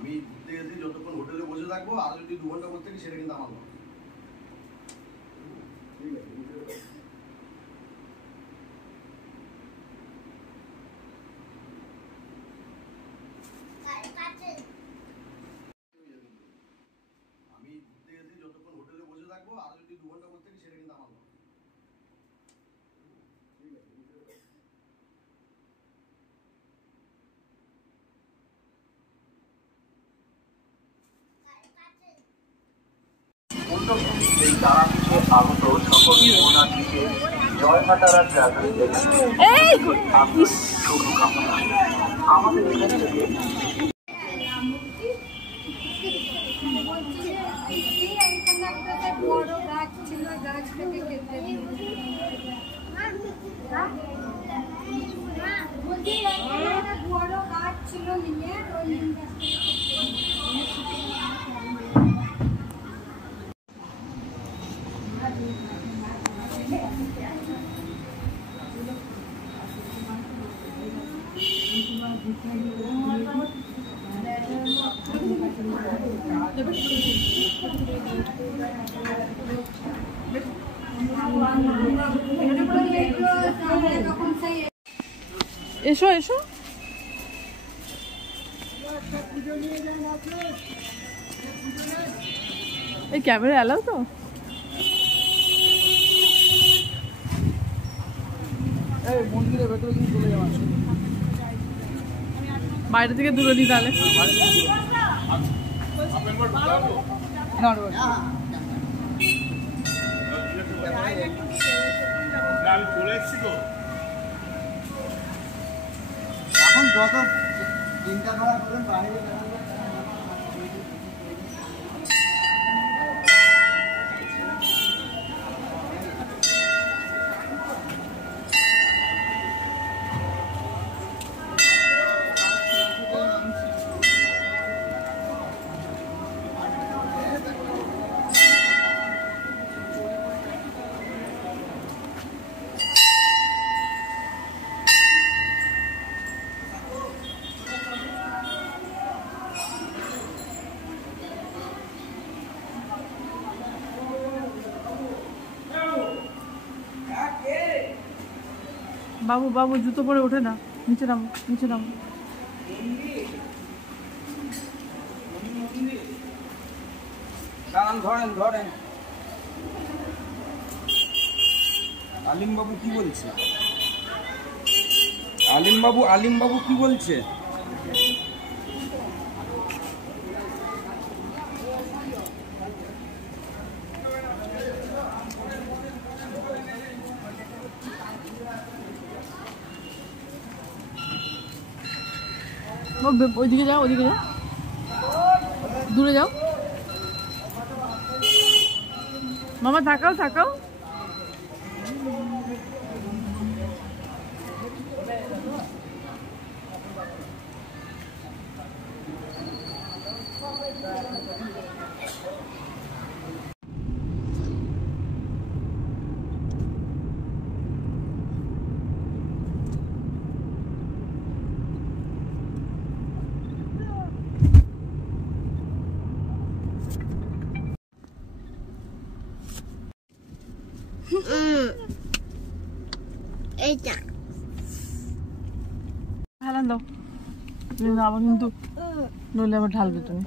আমি ঘুরতে গেছি যতক্ষণ হোটেলে বসে থাকবো আর যদি 2 ঘন্টা বসে থাকি সেটা কিন্তু আমার নয়। ঠিক আছে আমি ঘুরতে গেছি যতক্ষণ হোটেলে বসে থাকবো আর যদি 2 ঘন্টা বসে থাকি সেটা কিন্তু আমার নয়। ঠিক আছে এই তারাপীঠে আগত সকল ভ্রমণার্থীকে জয়মাতারা ট্রাভেল এজেন্সি শুভকামনা। আমাদের এখান থেকে বড় গাছ ছিল, গাছ থেকে কেটে বড় গাছ ছিল নিয়ে এসো এসো এই ক্যামেরা অ্যালাউ তো মন্দিরের ভেতরে কিন্তু চলে যাওয়া বাইরে থেকে দূরে নি তাহলে এখন যত চিন্তাধারা করেন বাইরে বাবু বাবু জুতো পরে ওঠে না, নিচে নামো নিচে নামো। ধরেন ধরেন আলিম বাবু কি বলছে? আলিম বাবু কি বলছে? ওইদিকে যাও, ওইদিকে যাও, দূরে যাও। মামা তাকাও তাকাও। এইটা হেলান দাও, আবার কিন্তু নইলে আবার ঢালবে তুমি।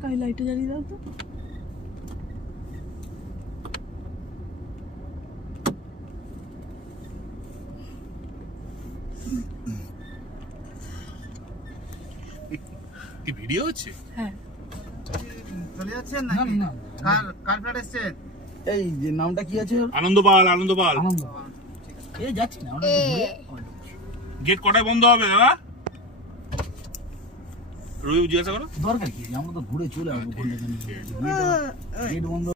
কাই লাইটটা জ্বালিয়ে দাও তো। কি ভিডিও হচ্ছে? হ্যাঁ চলে যাচ্ছেন নাকি? কার ফ্ল্যাট এসেছেন? এই যে নামটা কি আছে? আনন্দপাল। আনন্দ। এই যাচ্ছি না, আমরা তো ঘুরে গেট কটায় বন্ধ হবে দাদা? রবি জিজ্ঞাসা করো। দরকার কি, আমরা তো ঘুরে চলে আসবো। গেট বন্ধ